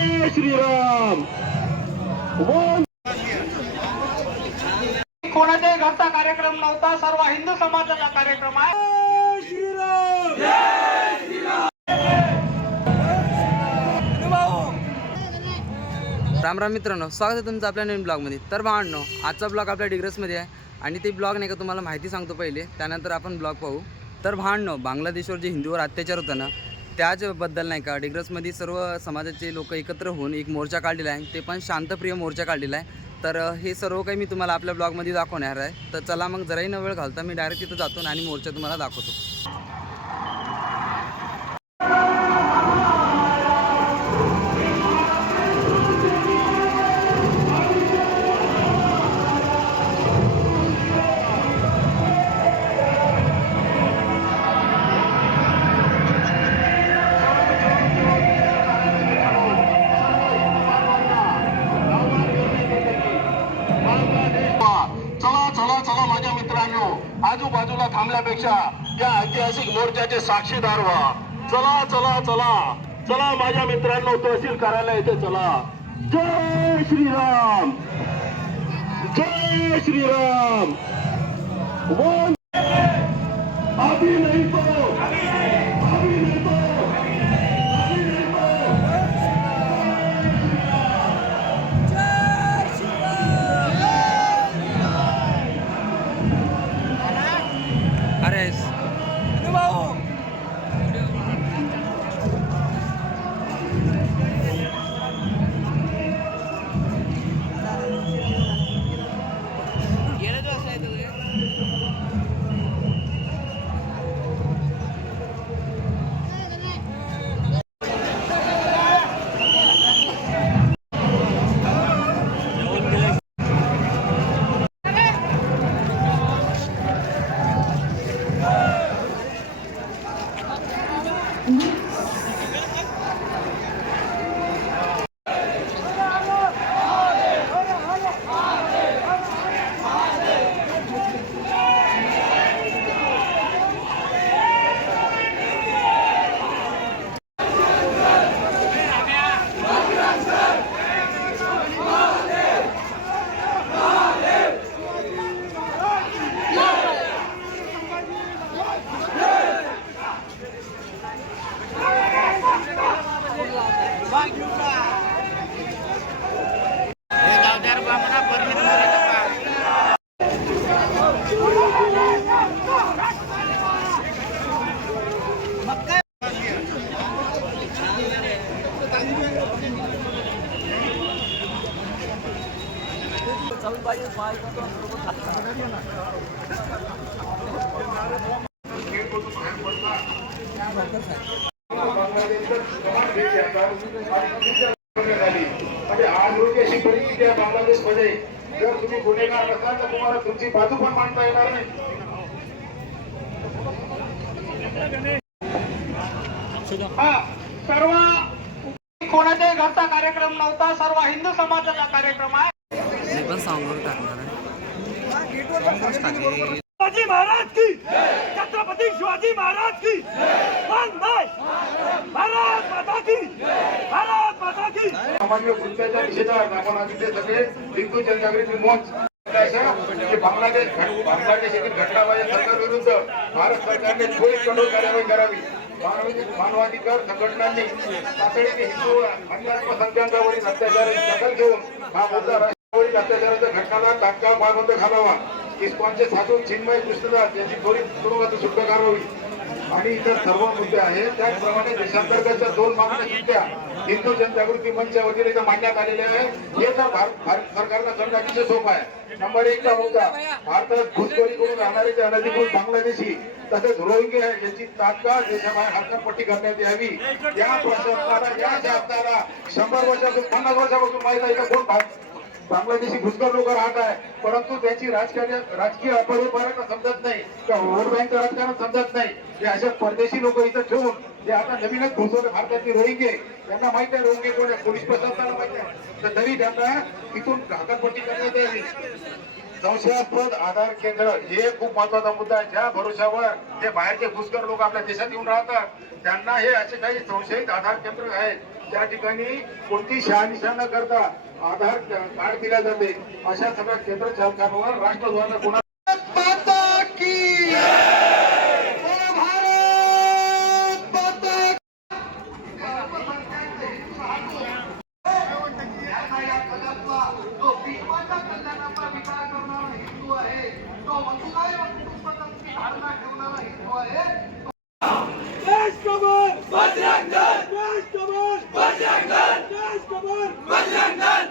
जय श्रीराम कोणाच्याही घरचा कार्यक्रम नव्हता सर्व हिंदू समाजाचा कार्यक्रम आहे. राम राम मित्रांनो स्वागत आहे तुमचं आपल्या नवीन ब्लॉगमध्ये. तर भावांनो आजचा ब्लॉग आपल्या डिग्रसमध्ये आहे आणि ते ब्लॉग नाही का तुम्हाला माहिती सांगतो पहिले त्यानंतर आपण ब्लॉग पाहू. तर भावांनो बांगलादेशवर जे हिंदूवर अत्याचार होता ना त्याचबद्दल नाही का डिग्रसमध्ये सर्व समाजाचे लोक एकत्र होऊन एक मोर्चा काढलेला आहे ते पण शांतप्रिय मोर्चा काढलेला आहे. तर हे सर्व काही मी तुम्हाला आपल्या ब्लॉगमध्ये दाखवणार आहे. तर चला मग जराही न वेळ घालता मी डायरेक्ट तिथं जातो आणि मोर्चा तुम्हाला दाखवतो. थांबल्यापेक्षा या ऐतिहासिक मोर्चाचे साक्षीदार व्हा चला चला चला. चला माझ्या मित्रांनो तहसील कार्यालय येथे चला. जय श्रीराम. जय श्रीराम. वन अशी परिस्थिती आहे जर तुम्ही गुन्हेगार तर तुम्हाला तुमची बाजू पण मांडता येणार नाही हा सर्व कोणाच्याही घरचा कार्यक्रम नव्हता सर्व हिंदू समाजाचा कार्यक्रम आहे. पण सांगून टाकणार आहे. शिवाजी महाराज की छत्रपती शिवाजी महाराज की भारत माता की भारत माता की सामान्य कृत्याच्या आपण आज इथे सगळे हिंदू जनजागृती बांगलादेश घट- बांगलादेश येथील घटनाबाह्य सरकारविरुद्ध भारत सरकारने त्वरित कठोर कार्यवाही करावी. मानवी मानवाधिकार संघटनांनी तातडीने हिंदू अल्पसंख्याकावरील अत्याचाराची दखल घेऊन हा मुद्दा अत्याचाराच्या घटनाला तात्काळ पायबंद घालावा. इस्कॉनचे साधू चिन्मय कृष्णदास यांची त्वरित तुरुंगात सुटका करावी. आणि इतर सर्व मुद्दे आहेत. त्याचप्रमाणे देशांतर्गतच्या दोन मागण्या सुद्धा हिंदू जनजागृती मंचच्या वतीने इथं मांडण्यात आलेले आहे. हे तर भारत सरकारला करणं अतिशय सोपं आहे. नंबर एक का होता भारतात घुसखोरी करून राहणारे जे अनधिकृत बांगलादेशी तसेच रोहिंग्या आहे याची तात्काळ देशाबाहेर हरकतपट्टी करण्यात यावी. या प्रशासनाला या शासनाला शंभर वर्षापासून पन्नास वर्षापासून माहिती आहे कोण भाग- बांगलादेशी घुसखोर लोक राहत आहे. परंतु त्याची राजकार्य राजकीय अपरिवारांना समजत नाही. किंवा वोट बँक राजकारण समजत नाही. हे अशा परदेशी लोक इथं ठेवून जे आता नवीनच घुसवले भारतातले रोहिंगे त्यांना माहीत आहे रोहिंगे कोण आहे? पोलीस प्रशासनाला माहीत आहे. तर तरी त्यांना इथून घाकरपट्टी करण्यात यावी. संशयास्पद आधार केंद्र हे खूप महत्त्वाचा मुद्दा आहे. ज्या भरोश्यावर जे बाहेरचे घुसकर लोक आपल्या देशात येऊन राहतात त्यांना हे असे काही संशयित आधार केंद्र आहेत. त्या ठिकाणी कोणती शहानिशा न करता आधार कार्ड दिल्या जाते. अशा सगळ्या केंद्र चालकांवर राष्ट्रध्वजा कोणा कमल बजरंग दल जय कमल बजरंग दल जय कमल बजरंग दल